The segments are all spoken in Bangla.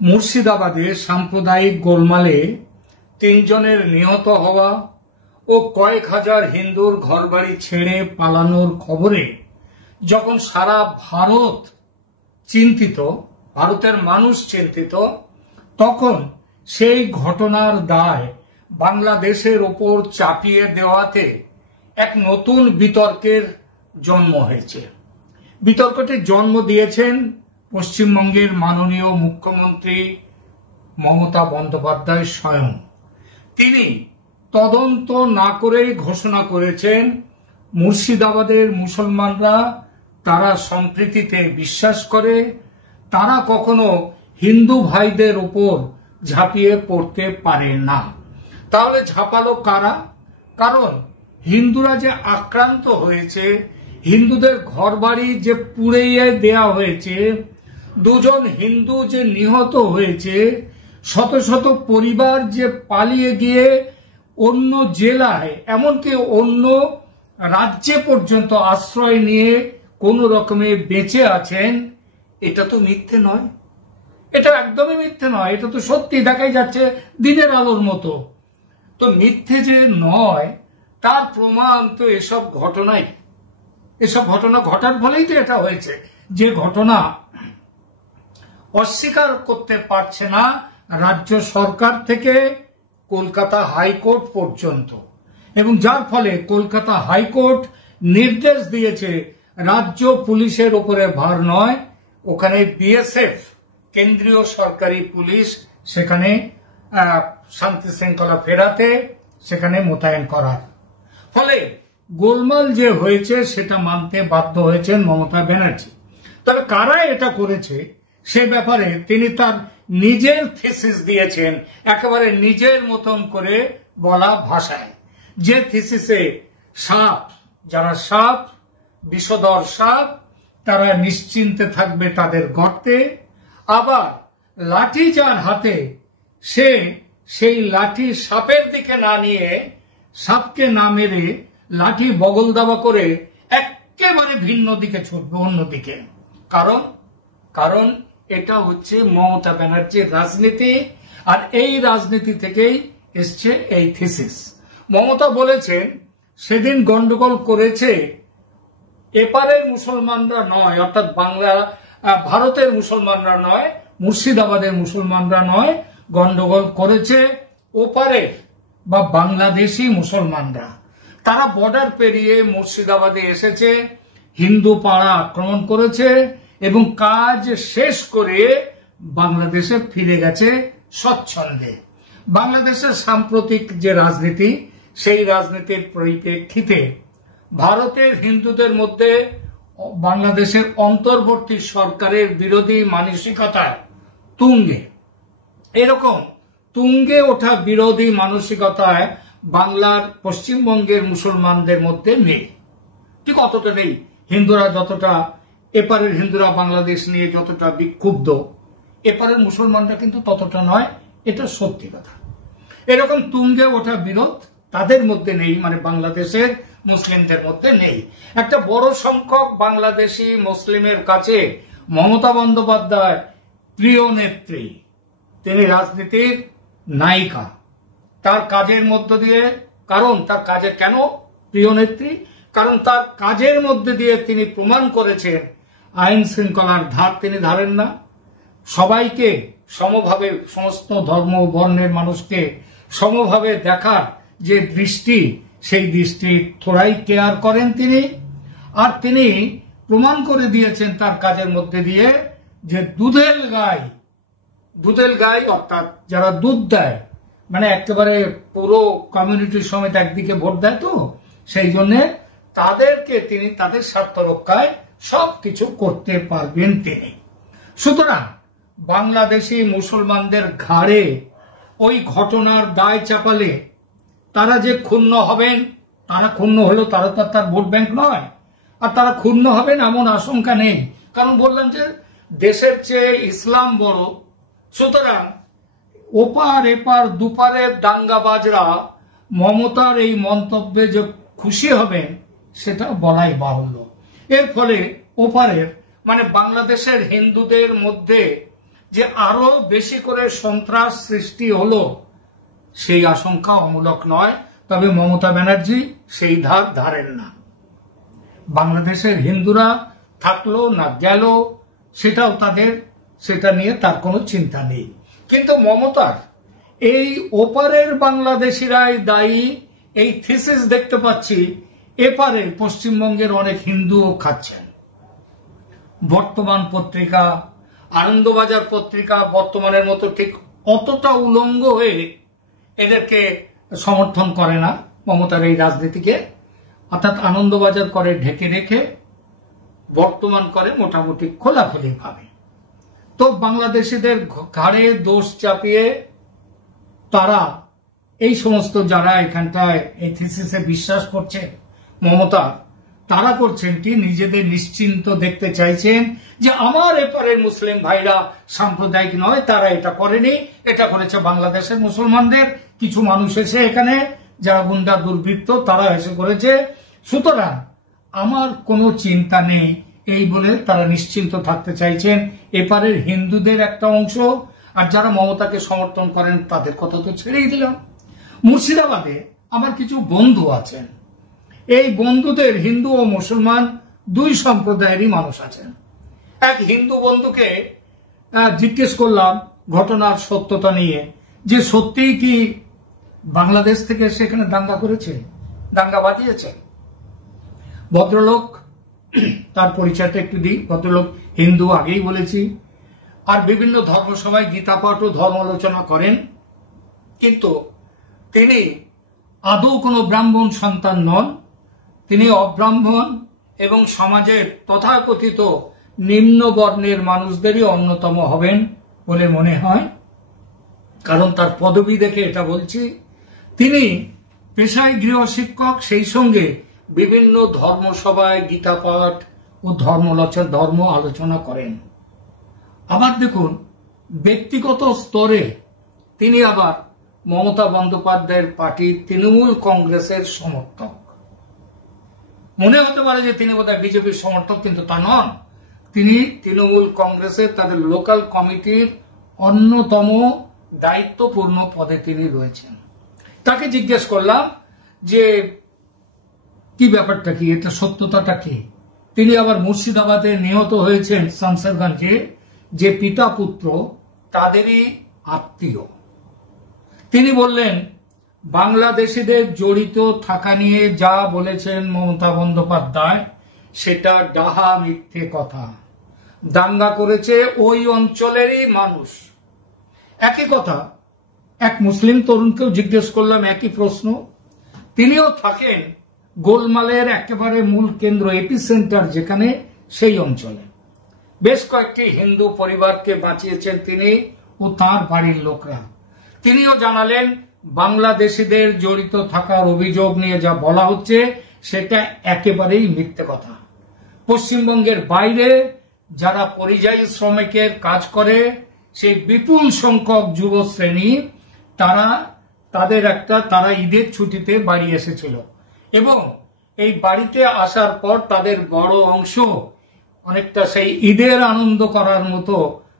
মুর্শিদাবাদে সাম্প্রদায়িক গোলমালে ৩ জনের নিহত হওয়া ও কয়েক হাজার হিন্দুর ঘরবাড়ি ছেড়ে পালানোর খবরে যখন সারা ভারত চিন্তিত, ভারতের মানুষ চিন্তিত, তখন সেই ঘটনার দায় বাংলাদেশের ওপর চাপিয়ে দেওয়াতে এক নতুন বিতর্কের জন্ম হয়েছে। বিতর্কটির জন্ম দিয়েছেন পশ্চিমবঙ্গের মাননীয় মুখ্যমন্ত্রী মমতা বন্দ্যোপাধ্যায় স্বয়ং। তিনি তদন্ত না করেই ঘোষণা করেছেন মুর্শিদাবাদের মুসলমানরা তারা সম্প্রীতিতে বিশ্বাস করে, তারা কখনো হিন্দু ভাইদের উপর ঝাঁপিয়ে পড়তে পারে না। তাহলে ঝাঁপালো কারা? কারণ হিন্দুরা যে আক্রান্ত হয়েছে, হিন্দুদের ঘরবাড়ি যে পুড়িয়ে দেয়া হয়েছে, 2 জন হিন্দু যে নিহত হয়েছে, শত শত পরিবার যে পালিয়ে গিয়ে অন্য জেলায় এমনকি অন্য রাজ্যে পর্যন্ত আশ্রয় নিয়ে কোন রকমে বেঁচে আছেন, এটা তো মিথ্যে নয়, এটা একদমই মিথ্যে নয়, এটা তো সত্যি দেখাই যাচ্ছে দিনের আলোর মতো। তো মিথ্যে যে নয় তার প্রমাণ তো এসব ঘটনাই, এসব ঘটনা ঘটার ফলেই তো এটা হয়েছে। যে ঘটনা অস্বীকার করতে পারছে না রাজ্য সরকার থেকে কলকাতা হাইকোর্ট পর্যন্ত, এবং যার ফলে কলকাতা হাইকোর্ট নির্দেশ দিয়েছে রাজ্য পুলিশের উপরে ভার নয়, ওখানে বিএসএফ কেন্দ্রীয় সরকারি পুলিশ সেখানে শান্তি শৃঙ্খলা ফেরাতে সেখানে মোতায়েন করার ফলে গোলমাল যে হয়েছে সেটা মানতে বাধ্য হয়েছেন মমতা ব্যানার্জি। তবে কারা এটা করেছে সে ব্যাপারে তিনি তার নিজের থিসিস দিয়েছেন, একেবারে নিজের মতন করে বলা ভাষায়। যে থিসিসে সাপ, যারা সাপ, বিষধর সাপ, তারা নিশ্চিন্তে থাকবে তাদের গর্তে, আবার লাঠি যার হাতে সে সেই লাঠি সাপের দিকে না নিয়ে সাপকে না মেরে লাঠি বগল দাবা করে একেবারে ভিন্ন দিকে ছুটবে, অন্যদিকে। কারণ এটা হচ্ছে মমতা ব্যানার্জির রাজনীতি, আর এই রাজনীতি থেকেই এসছে এই থিসিস। মমতা বলেছেন সেদিন গন্ডগোল করেছে এপারের মুসলমানরা নয়, অর্থাৎ ভারতের মুসলমানরা নয়, মুর্শিদাবাদের মুসলমানরা নয়, গন্ডগোল করেছে ওপারের বা বাংলাদেশি মুসলমানরা। তারা বর্ডার পেরিয়ে মুর্শিদাবাদে এসেছে, হিন্দু পাড়া আক্রমণ করেছে এবং কাজ শেষ করে বাংলাদেশে ফিরে গেছে স্বচ্ছন্দে। বাংলাদেশের সাম্প্রতিক যে রাজনীতি, সেই রাজনীতির পরিপ্রেক্ষিতে ভারতের হিন্দুদের মধ্যে বাংলাদেশের অন্তর্বর্তী সরকারের বিরোধী মানসিকতা তুঙ্গে, এরকম তুঙ্গে ওঠা বিরোধী মানসিকতায় বাংলার পশ্চিমবঙ্গের মুসলমানদের মধ্যে নেই, ঠিক অতটা নেই। হিন্দুরা যতটা, এপারের হিন্দুরা বাংলাদেশ নিয়ে যতটা বিক্ষুব্ধ, এপারের মুসলমানরা কিন্তু ততটা নয়, এটা সত্যি কথা। এরকম তুঙ্গে ওঠা বিরোধ তাদের মধ্যে নেই, মানে বাংলাদেশের মুসলিমদের মধ্যে নেই। একটা বড় সংখ্যক বাংলাদেশি মুসলিমের কাছে মমতা বন্দ্যোপাধ্যায় প্রিয় নেত্রী, তিনি রাজনীতির নায়িকা। তার কাজের মধ্য দিয়ে, কারণ তার কাজে কেন প্রিয় নেত্রী? কারণ তার কাজের মধ্যে দিয়ে তিনি প্রমাণ করেছেন আইন শৃঙ্খলার ধার তিনি ধারেন না, সবাইকে সমভাবে, সমস্ত ধর্ম বর্ণের মানুষকে সমভাবে দেখার যে দৃষ্টি, সেই দৃষ্টি থোড়াই কেয়ার করেন তিনি। আর তিনি প্রমাণ করে দিয়েছেন তার কাজের মধ্যে দিয়ে যে দুধেল গাই অর্থাৎ যারা দুধ দেয়, মানে একেবারে পুরো কমিউনিটির সমেত একদিকে ভোট দেয়, তো সেই জন্য তাদেরকে তিনি তাদের স্বার্থ রক্ষায় সবকিছু করতে পারবেন তিনি। সুতরাং বাংলাদেশি মুসলমানদের ঘাড়ে ওই ঘটনার দায় চাপালে তারা যে ক্ষুণ্ণ হবেন, তারা ক্ষুণ্ণ হলো, তারা তো তার ভোট ব্যাংক নয়, আর তারা ক্ষুণ্ণ হবেন এমন আশঙ্কা নেই। কারণ বললাম যে দেশের চেয়ে ইসলাম বড়, সুতরাং ওপার এপার দুপারের দাঙ্গাবাজরা মমতার এই মন্তব্যে যে খুশি হবেন সেটা বলাই বাহুল্য। এর ফলে ওপারের, মানে বাংলাদেশের হিন্দুদের মধ্যে যে আরো বেশি করে সন্ত্রাস সৃষ্টি হলো, সেই আশঙ্কা অমূলক নয়। তবে মমতা ব্যানার্জি সেই ধার ধারেন না। বাংলাদেশের হিন্দুরা থাকলো না গেল সেটাও তাদের, সেটা নিয়ে তার কোনো চিন্তা নেই। কিন্তু মমতার এই ওপারের বাংলাদেশিরাই দায়ী, এই থিসিস দেখতে পাচ্ছি এপারে পশ্চিমবঙ্গের অনেক হিন্দুও খাচ্ছেন। বর্তমান পত্রিকা, আনন্দবাজার পত্রিকা বর্তমানের মতো ঠিক অতটা উলঙ্গ হয়ে এদেরকে সমর্থন করে না মমতার এই রাজনীতিকে, অর্থাৎ আনন্দবাজার করে ঢেকে রেখে, বর্তমান করে মোটামুটি খোলাখুলি ভাবে। তো বাংলাদেশিদের ঘাড়ে দোষ চাপিয়ে তারা এই সমস্ত যারা এখানটায় এই থিসিসে বিশ্বাস করছে মমতা, তারা করছেন কি নিজেদের নিশ্চিন্ত দেখতে চাইছেন যে আমার এপারের মুসলিম ভাইরা সাম্প্রদায়িক নয়, তারা এটা করেনি, এটা করেছে বাংলাদেশের মুসলমানদের কিছু মানুষ এসে এখানে যারা গুন্ডা দুর্বৃত্ত তারা এসে করেছে, সুতরাং আমার কোনো চিন্তা নেই এই বলে তারা নিশ্চিন্ত থাকতে চাইছেন এপারের হিন্দুদের একটা অংশ। আর যারা মমতাকে সমর্থন করেন তাদের কথা তো ছেড়েই দিলাম। মুর্শিদাবাদে আমার কিছু বন্ধু আছেন, এই বন্ধুদের হিন্দু ও মুসলমান দুই সম্প্রদায়েরই মানুষ আছেন। এক হিন্দু বন্ধুকে জিজ্ঞেস করলাম ঘটনার সত্যতা নিয়ে, যে সত্যিই কি বাংলাদেশ থেকে সেখানে দাঙ্গা করেছে, দাঙ্গা বাজিয়েছে। ভদ্রলোক, তার পরিচয়টা একটু দিই, ভদ্রলোক হিন্দু আগেই বলেছি, আর বিভিন্ন ধর্মসভায় গীতাপাঠ ও ধর্ম আলোচনা করেন, কিন্তু তিনি আদৌ কোনো ব্রাহ্মণ সন্তান নন। তিনি অব্রাহ্মণ এবং সমাজের তথাকথিত নিম্ন বর্ণের মানুষদেরই অন্যতম হবেন বলে মনে হয়, কারণ তার পদবি দেখে এটা বলছি। তিনি পেশায় গৃহশিক্ষক, সেই সঙ্গে বিভিন্ন ধর্মসভায় গীতাপাঠ ও ধর্ম আলোচনা করেন। আবার দেখুন, ব্যক্তিগত স্তরে তিনি আবার মমতা বন্দ্যোপাধ্যায়ের পার্টি তৃণমূল কংগ্রেসের সমর্থক। মনে হতে পারে যে তিনি বোধহয় বিজেপির সমর্থক, কিন্তু তা নন। তিনি তৃণমূল কংগ্রেসের তাদের লোকাল কমিটির অন্যতম দায়িত্বপূর্ণ পদে তিনি রয়েছেন। তাকে জিজ্ঞেস করলাম যে কি ব্যাপারটা কি, এটা সত্যতাটা কি। তিনি আবার মুর্শিদাবাদে নিহত হয়েছেন শামসেরগঞ্জে যে পিতা পুত্র তাদেরই আত্মীয়। তিনি বললেন বাংলাদেশিদের জড়িত থাকা নিয়ে যা বলেছেন মমতা বন্দ্যোপাধ্যায় সেটা ডাহা মিথ্যে কথা, দাঙ্গা করেছে ওই অঞ্চলেরই মানুষ। একই কথা এক মুসলিম তরুণকেও জিজ্ঞেস করলাম, একই প্রশ্ন। তিনিও থাকেন গোলমালের একেবারে মূল কেন্দ্র, এপি সেন্টার যেখানে, সেই অঞ্চলে। বেশ কয়েকটি হিন্দু পরিবারকে বাঁচিয়েছেন তিনি ও তার বাড়ির লোকরা। তিনিও জানালেন বাংলাদেশিদের জড়িত থাকার অভিযোগ নিয়ে যা বলা হচ্ছে সেটা একেবারেই মিথ্যে কথা। পশ্চিমবঙ্গের বাইরে যারা পরিযায়ী শ্রমিকের কাজ করে সেই বিপুল সংখ্যক যুব শ্রেণী, তারা ঈদের ছুটিতে বাড়ি এসেছিল এবং এই বাড়িতে আসার পর তাদের বড় অংশ অনেকটা সেই ঈদের আনন্দ করার মতো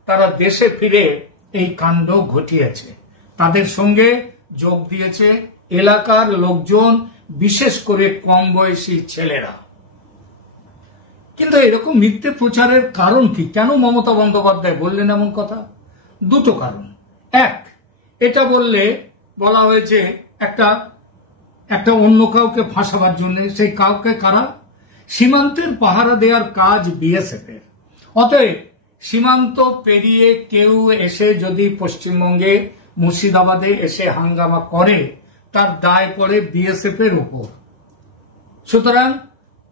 তারা দেশে ফিরে এই কাণ্ড ঘটিয়েছে। তাদের সঙ্গে যোগ দিয়েছে এলাকার লোকজন, বিশেষ করে কম বয়সী ছেলেরা। কিন্তু এরকম মিথ্যে প্রচারের কারণ কি? কেন মমতা বন্দ্যোপাধ্যায় বললেন এমন কথা? দুটো কারণ। এক, এটা বলা হয়েছে একটা অন্য কাউকে ফাঁসাবার জন্য। সেই কাউকে কারা? সীমান্তের পাহারা দেওয়ার কাজ বিএসএফ এর। অতএব সীমান্ত পেরিয়ে কেউ এসে যদি পশ্চিমবঙ্গে মুর্শিদাবাদে এসে হাঙ্গামা করে তার দায় পড়ে বিএসএফ এর উপর। সুতরাং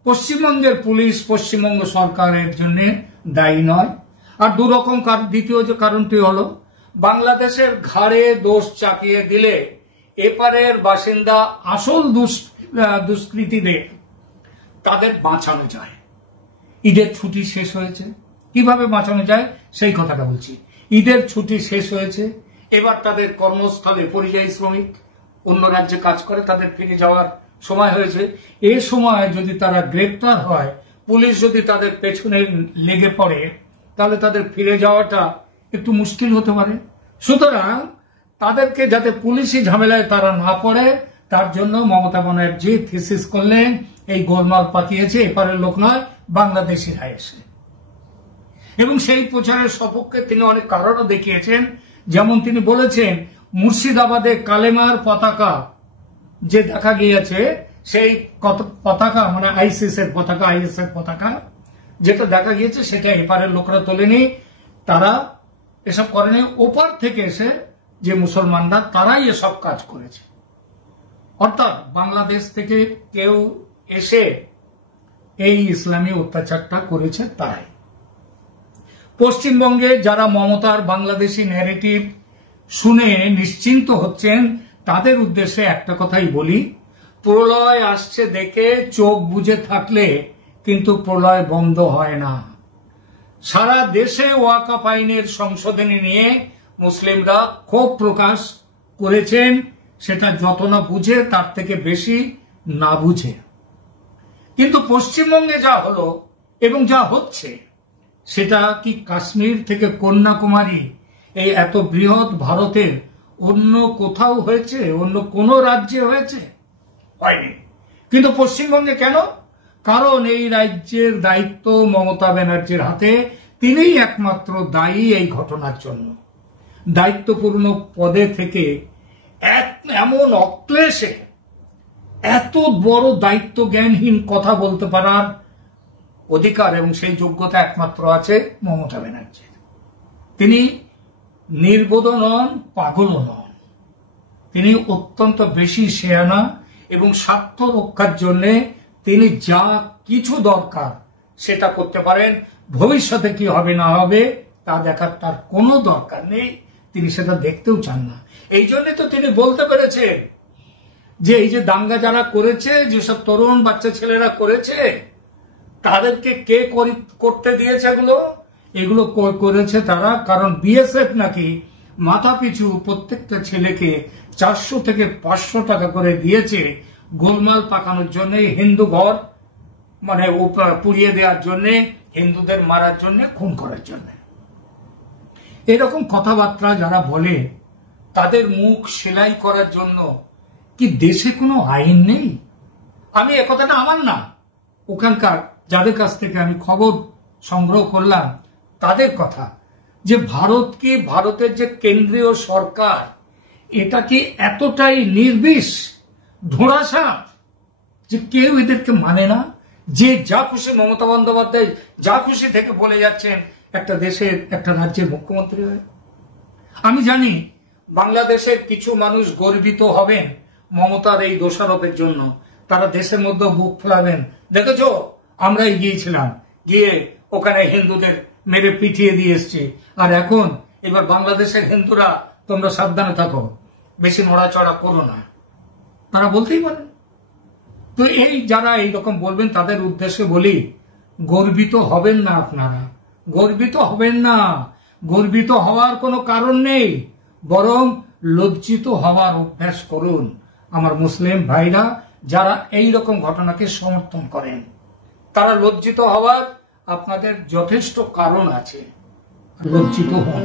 পশ্চিমবঙ্গের পুলিশ পশ্চিমবঙ্গ সরকারের জন্য দায়ী নয়। আর দুরকম দ্বিতীয় যে কারণটি হলো, বাংলাদেশের ঘাড়ে দোষ চাপিয়ে দিলে এপারের বাসিন্দা আসল দুষ্কৃতীদের তাদের বাঁচানো যায়। ঈদের ছুটি শেষ হয়েছে, কিভাবে বাঁচানো যায় সেই কথাটা বলছি। ঈদের ছুটি শেষ হয়েছে, এবার তাদের কর্মস্থলে পরিযায়ী শ্রমিক অন্য রাজ্যে কাজ করে, তাদের ফিরে যাওয়ার সময় হয়েছে। এ সময় যদি তারা গ্রেপ্তার হয়, পুলিশ যদি তাদের পেছনে লেগে পড়ে, তাহলে তাদের ফিরে যাওয়াটা একটু মুশকিল হতে পারে। সুতরাং তাদেরকে যাতে পুলিশি ঝামেলায় তারা না পড়ে, তার জন্য মমতা ব্যানার্জি থিসিস করলেন, এই গোলমাল পাকিয়েছে এপারের লোক নয়, বাংলাদেশিরা এসে। এবং সেই প্রচারের সপক্ষে তিনি অনেক কারণও দেখিয়েছেন। যেমন তিনি বলেছেন, মুর্শিদাবাদে কালেমার পতাকা যে দেখা গিয়েছে, সেই পতাকা মানে আইসিস এর পতাকা, আইএস এর পতাকা যেটা দেখা গিয়েছে, সেটা এপারের লোকরা তোলেনি, তারা এসব করেনি। ওপার থেকে এসে যে মুসলমানরা, তারাই এসব কাজ করেছে। অর্থাৎ বাংলাদেশ থেকে কেউ এসে এই ইসলামী অত্যাচারটা করেছে তারাই। পশ্চিমবঙ্গে যারা মমতার বাংলাদেশি ন্যারেটিভ শুনে নিশ্চিন্ত হচ্ছেন, তাদের উদ্দেশ্যে একটা কথাই বলি, প্রলয় আসছে দেখে চোখ বুজে থাকলে কিন্তু প্রলয় বন্ধ হয় না। সারা দেশে ওয়াকফ আইনের সংশোধনী নিয়ে মুসলিমরা ক্ষোভ প্রকাশ করেছেন, সেটা যত না বুঝে তার থেকে বেশি না বুঝে। কিন্তু পশ্চিমবঙ্গে যা হলো এবং যা হচ্ছে, সেটা কি কাশ্মীর থেকে কন্যাকুমারী এই এত বৃহৎ ভারতের অন্য কোথাও হয়েছে, অন্য কোন রাজ্যে হয়েছে? হয়নি। কিন্তু পশ্চিমবঙ্গে কেন? কারণ এই রাজ্যের দায়িত্ব মমতা ব্যানার্জির হাতে, তিনিই একমাত্র দায়ী এই ঘটনার জন্য। দায়িত্বপূর্ণ পদে থেকে এমন অক্লেশে এত বড় দায়িত্ব জ্ঞানহীন কথা বলতে পারার অধিকার এবং সেই যোগ্যতা একমাত্র আছে মমতা ব্যানার্জির। তিনি নির্বোধ নন, পাগলও নন। তিনি অত্যন্ত বেশি শেয়ানা এবং স্বার্থ রক্ষার জন্য তিনি যা কিছু দরকার সেটা করতে পারেন। ভবিষ্যতে কি হবে না হবে তা দেখার তার কোনো দরকার নেই, তিনি সেটা দেখতেও চান না। এই জন্য তো তিনি বলতে পেরেছেন যে এই যে দাঙ্গা যারা করেছে, যেসব তরুণ বাচ্চা ছেলেরা করেছে, তাদেরকে কে করতে দিয়েছে এগুলো করেছে তারা। কারণ বিএসএফ নাকি মাথা পিছু প্রত্যেকটা ছেলেকে 400 থেকে 500 টাকা করে দিয়েছে গোলমাল পাকানোর জন্য, হিন্দু ঘর মানে পুড়িয়ে দেওয়ার জন্য, হিন্দুদের মারার জন্য, খুন করার জন্য। এরকম কথাবার্তা যারা বলে, তাদের মুখ সেলাই করার জন্য কি দেশে কোনো আইন নেই? আমি একথাটা আমার না, ওখানকার যাদের কাছ থেকে আমি খবর সংগ্রহ করলাম তাদের কথা, যে ভারতের যে কেন্দ্রীয় সরকার, এটা কি এতটাই নির্বিষ ধোঁড়াসাপ যে কেউ এদেরকে মানে না? যে যা খুশি মমতা বন্দ্যোপাধ্যায় যা খুশি থেকে বলে যাচ্ছেন একটা দেশের, একটা রাজ্যের মুখ্যমন্ত্রী হয়ে। আমি জানি বাংলাদেশের কিছু মানুষ গর্বিত হবেন মমতার এই দোষারোপের জন্য, তারা দেশের মধ্যে বুক ফেলাবেন, দেখেছো আমরা গিয়েছিলাম, গিয়ে ওখানে হিন্দুদের মেরে পিটিয়ে দিয়ে এসছি, আর এখন এবার বাংলাদেশের হিন্দুরা তোমরা সাবধানে থাকো, বেশি নড়াচড়া করো না, তারা বলতেই পারেন। তো এই যারা এইরকম বলবেন তাদের উদ্দেশ্যে বলি, গর্বিত হবেন না, আপনারা গর্বিত হবেন না। গর্বিত হওয়ার কোনো কারণ নেই, বরং লজ্জিত হওয়ার অভ্যাস করুন। আমার মুসলিম ভাইরা যারা এই রকম ঘটনাকে সমর্থন করেন, তারা লজ্জিত হওয়ার আপনাদের যথেষ্ট কারণ আছে, লজ্জিত হন।